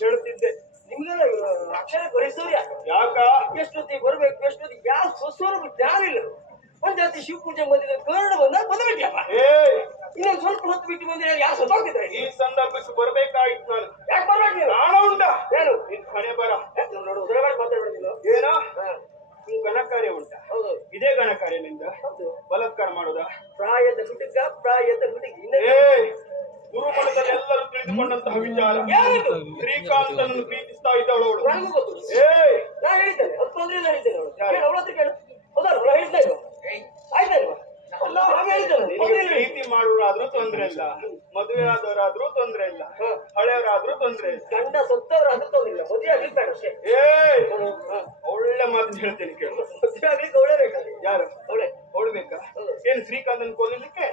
ಹೇಳುತ್ತಿದ್ದೆ ನಿಮ್ಗೆಲ್ಲ ಅಕ್ಷರ ಬರೆಸೋರು ಯಾಕ ಎಷ್ಟೊತ್ತಿ ಬರ್ಬೇಕು ಎಷ್ಟೊತ್ತಿ ಯಾವ ಸ್ವಸ್ವರ ಯಾರಿಲ್ಲ ಒಂದ್ ಜಾತಿ ಶಿವ ಪೂಜೆ ಬಂದಿದ್ರೆ ಕನ್ನಡ ಬಂದಾಗ ಬಂದ್ಬಿಟ್ಲಪ್ಪ ಇನ್ನೊಂದು ಸ್ವಲ್ಪ ಹೊತ್ತು ಬಿಟ್ಟು ಬಂದ್ರೆ ಯಾರು ಸತ್ತೋಗಿದ್ರೆ ಈ ಸಂದರ್ಭಕ್ಕೆ ಬರ್ಬೇಕಾಯ್ತು ನಾನು ಯಾಕೆ ಬರ್ಬೇಕು ಹಣ ಉಂಟ ಏನು ನಿನ್ ಹಣೆ ಬರ ನೋಡು ಉದರಗಾಡಿ ಮಾತಾಡ್ಬಿಡ್ತೀನಿ ಏನೋ ನಿನ್ ಗಣಕಾರ್ಯ ಉಂಟ ಹೌದು ಇದೇ ಗಣಕಾರ್ಯ ನಿಂದ ಬಲಾತ್ಕಾರ ಮಾಡೋದಾ ಪ್ರಾಯದ ಹುಡುಗ ಪ್ರಾಯದ ಹುಡುಗಿ ಗುರುಮಠದಲ್ಲಿ ಎಲ್ಲರೂ ತಿಳಿದುಕೊಂಡಂತಹ ವಿಚಾರ ಶ್ರೀಕಾಂತನನ್ನು ಪ್ರೀತಿಸ್ತಾ ಇದ್ದವಳು ಅವಳು ನಾ ಹೇಳಿದ್ದೇನೆ ಅದು ತೊಂದ್ರೆ ಹೇಳಿದ್ದೇನೆ ಅವಳ ಹತ್ರ ಕೇಳು ಹೌದಾ ಹೇಳ್ತಾ ಇಲ್ವಾ ಆಯ್ತಾ ಪ್ರೀತಿ ಮಾಡುವರಾದ್ರೂ ತೊಂದ್ರೆ ಇಲ್ಲ ಮದುವೆ ಆದವರಾದ್ರೂ ತೊಂದ್ರೆ ಇಲ್ಲ ಹಳೆಯವರಾದ್ರೂ ತೊಂದ್ರೆ ಇಲ್ಲ ಗಂಡ ಸತ್ತವರಾದ್ರೂ ತೊಂದ್ರೆ ಇಲ್ಲ ಮದುವೆ ಆಗಿರ್ಬೇಡ ಅಷ್ಟೇ ಒಳ್ಳೆ ಮಾತು ಹೇಳ್ತೇನೆ ಕೇಳು ಮದುವೆ ಆಗ್ಲಿಕ್ಕೆ ಅವಳೇ ಬೇಕಾ ಯಾರು ಅವಳು ಬೇಕಾ ಏನ್ ಶ್ರೀಕಾಂತನ್ ಕೊಲ್ಲಿಕ್ಕೆ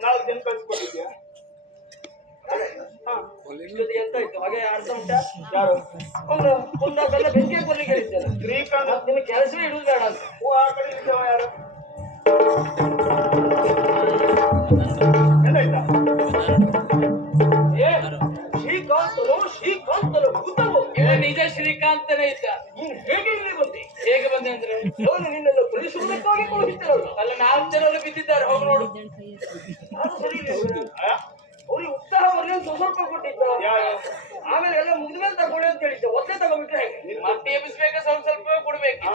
4 ಜನ ಕಳ್ಸಿಕೊಟ್ಟಿದ್ಯಾ ಎಂತ ಇತ್ತು ಹಾಗೆ ಅರ್ಥ ಉಂಟಾ ಯಾರು ಒಂದಾಗೆಲ್ಲ ಬೆಂಕಿ ಕೊಲ್ಲಿಗೆ ಹೇಳಿದ್ದೇನೆ ಶ್ರೀಕಾಂತ್ ನಿನ್ನ ಕೆಲಸವೇ ಇಡುದು ಬೇಡ ಅಂತ ಆ ಕಡೆ ಇದ್ದೇವ ಯಾರು ಏನಾಯ್ತಾ ಶ್ರೀಕಾಂತನು ಭೂತವು ನಿಜ ಶ್ರೀಕಾಂತನೇ ಇದ್ದ ನೀನು ಹೇಗೆ ಇಲ್ಲಿ ಬಂದೆ ಹೇಗೆ ಬಂದೆ ಅಂದ್ರೆ ಅವನು ನಿನ್ನನ್ನು ಪರಿಶುದ್ಧಕ್ಕಾಗಿ ಕಳುಹಿಸಿದಳು ಅಲ್ಲ 4 ಜನರು ಬಿದ್ದಿದ್ದಾರೆ ಹೋಗಿ ನೋಡು ಅವ್ರಿಗೆ ಉತ್ಸಾಹ ಬರಲಿ ಸ್ವಲ್ಪ ಕೊಟ್ಟಿದ್ದ ಆಮೇಲೆ ಎಲ್ಲ ಮುಗಿದ್ಮೇಲೆ ತಗೊಳ್ಳಿ ಅಂತ ಹೇಳಿದ್ದೆ ಒತ್ತೆ ತಗೊಂಡ್ಬಿಟ್ರೆ ಮತ್ತೆ ಎಬ್ಬಿಸ್ಬೇಕ ಸ್ವಲ್ಪ ಕೊಡ್ಬೇಕು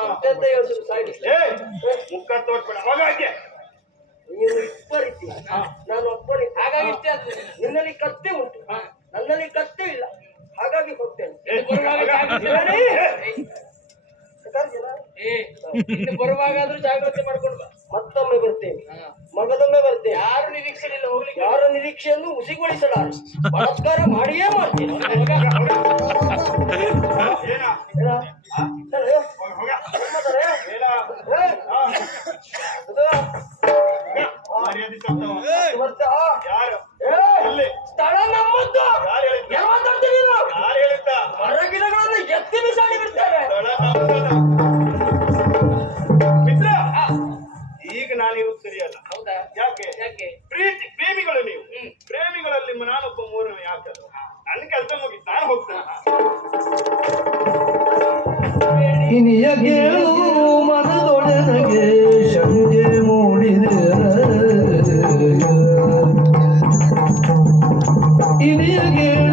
ಮುಖ ತೋರ್ಬೇಡ ಹಾಗಾಗಿ ನೀವು ಇಬ್ಬರಿದ್ದೀರಿ ನಾನು ಒಬ್ಬರಿದ್ದೆ ಹಾಗಾಗಿ ಇಷ್ಟೇ ಆಗ್ತದೆ ನಿನ್ನಲ್ಲಿ ಕತ್ತೆ ಉಂಟು ನನ್ನಲ್ಲಿ ಕತ್ತೆ ಇಲ್ಲ ಹಾಗಾಗಿ ಹೋಗ್ತೇನೆ ಬರುವಾಗಾದ್ರೂ ಜಾಗ್ರತೆ ಮಾಡ್ಕೊಂಡು ಮತ್ತೊಮ್ಮೆ ಬರ್ತೇನೆ ಮಗದೊಮ್ಮೆ ಬರ್ತೇನೆ ಯಾರು ನಿರೀಕ್ಷೆ ಇಲ್ಲ ಹೋಗ್ಲಿಕ್ಕೆ ಯಾರ ನಿರೀಕ್ಷೆಯನ್ನು ಹುಸಿಗೊಳಿಸಲಾರ ಬಲಾತ್ಕಾರ ಮಾಡಿಯೇ ಮಾಡ್ತೀನಿ ಸ್ಥಳ ನಮ್ಮದ್ದು ಹೊರಗಿನಗಳನ್ನು ಎತ್ತಿ ಬಿಸಾಡಿ ಬಿಡ್ತೇವೆ ಮಿತ್ರ ಈಗ ನಾನಿರುವುದು ಸರಿಯಲ್ಲ ಹೌದಾ ಯಾಕೆ ಯಾಕೆ ಪ್ರೇಮಿಗಳು ನೀವು ಪ್ರೇಮಿಗಳಲ್ಲಿ ನಾನೊಬ್ಬ ಮೂರನೇ ಯಾಕೆ ನನ್ನ ಕೆಲಸ ಮುಗಿತು ನಾನು ಹೋಗ್ತೇನೆ ಇನಿಯ ಕೇಳು ಮನದೊಡನೆಗೆ ಶಂಕೆ ಮೂಡಿದೆ ಇನಿಯ ಕೇಳು